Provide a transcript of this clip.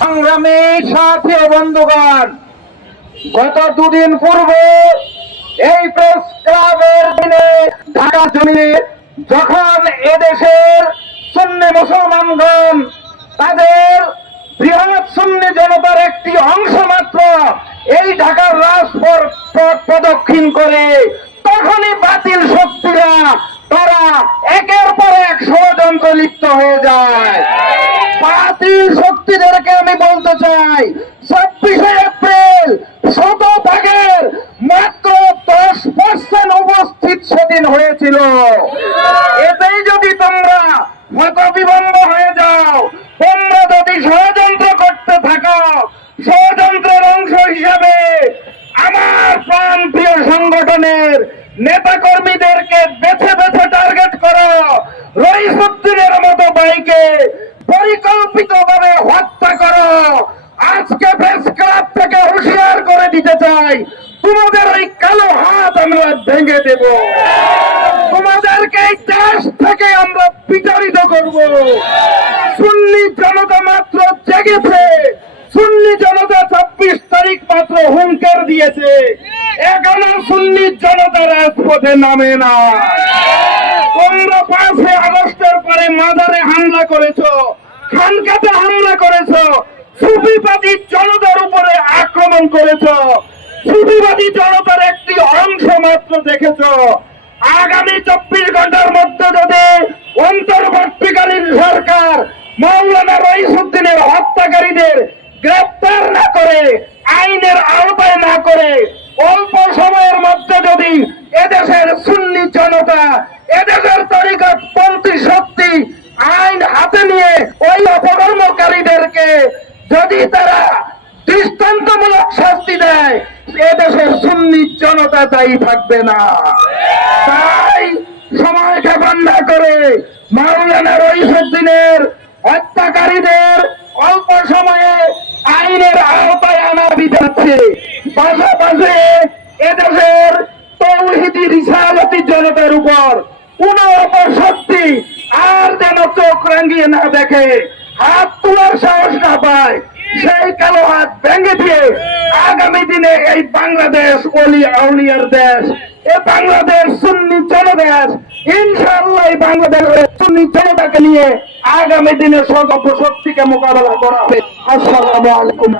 সংগ্রামী সাথী ও বন্ধুগণ, গত দুদিন পূর্বে এই প্রেস ক্লাবের দিনে ঢাকা জমিনে যখন এদেশের সুন্নি মুসলমানগণ তাদের বৃহৎ সুন্নি জনতার একটি অংশ মাত্র এই ঢাকার রাজপথ প্রদক্ষিণ করে, তখনই বাতিল শক্তিরা তারা একের পর এক ষড়যন্ত্র লিপ্ত হয়ে যায়। বাতিল শক্তিদেরকে আমি বলতে চাই, 26শে এপ্রিল শতভাগের মাত্র 10% উপস্থিত সেদিন হয়েছিল। এতেই যদি তোমরা হতবিভম্ব হয়ে যাও, তোমরা যদি ষড়যন্ত্র করতে থাকো, ষড়যন্ত্রের অংশ হিসাবে আমার প্রাণ প্রিয় সংগঠনের নেতা কর্মীদেরকে বেছে বেছে টার্গেট করো, রইসুদ্দিনের মতো ভাইকে পরিকল্পিতভাবে হত্যা করো। আজকে প্রেস ক্লাব থেকে হুঁশিয়ার করে দিতে চাই, তোমাদের ওই কালো হাত আমরা ভেঙে দেব, তোমাদেরকে এই দেশ থেকে আমরা বিতাড়িত করব। সুন্নি জনতা মাত্র জেগেছে, সুন্নি জনতা 26 তারিখ মাত্র হুঙ্কার দিয়েছে, এখনো সুন্নি জনতা রাজপথে নামে না। তোমরা 5 আগস্টের পরে মাজারে হামলা করেছো, খানকাতে হামলা করেছো, সুফিবাদী জনতার উপরে আক্রমণ করেছো, সুফিবাদী জনতার একটি অংশ মাত্র দেখেছো। আগামী 24 ঘন্টার মধ্যে যদি অন্তর্বর্তীকালীন সরকার মাওলানা রইসুদ্দিনের হত্যাকারীদের গ্রেপ্তার না করে, আইনের আওতায় না করে, অল্প সময়ের মধ্যে যদি এদেশের সুন্নি জনতা, এদেশের তরিকতপন্থী শক্তি আইন হাতে নিয়ে ওই অপকর্মকারীদেরকে যদি তারা দৃষ্টান্তমূলক শাস্তি দেয়, এদেশের সুন্নি জনতা দায়ী থাকবে না। তাই সময় ক্ষেপণ না করে মাওলানা রইসুদ্দিনের হত্যাকারীদের অল্প সময়ে আইনের আওতায় আনা বিধাচ্ছে, পাশাপাশি এদেশের তৌহিদি রিসালাতি জনতার উপর কোন অপশক্তি আর যেন চোখ রাঙিয়ে না দেখে, হাত তোলার সাহস না পায়, সেই কালো হাত ভেঙে দিয়ে আগামী দিনে এই বাংলাদেশ ওলি আউলিয়ার দেশ, এই বাংলাদেশ সুন্নি জনদেশ, ইনশাআল্লাহ এই বাংলাদেশের সুন্নি জনতাকে নিয়ে আগামী দিনে সব অপশক্তিকে মোকাবেলা করা হবে। আসসালামু আলাইকুম।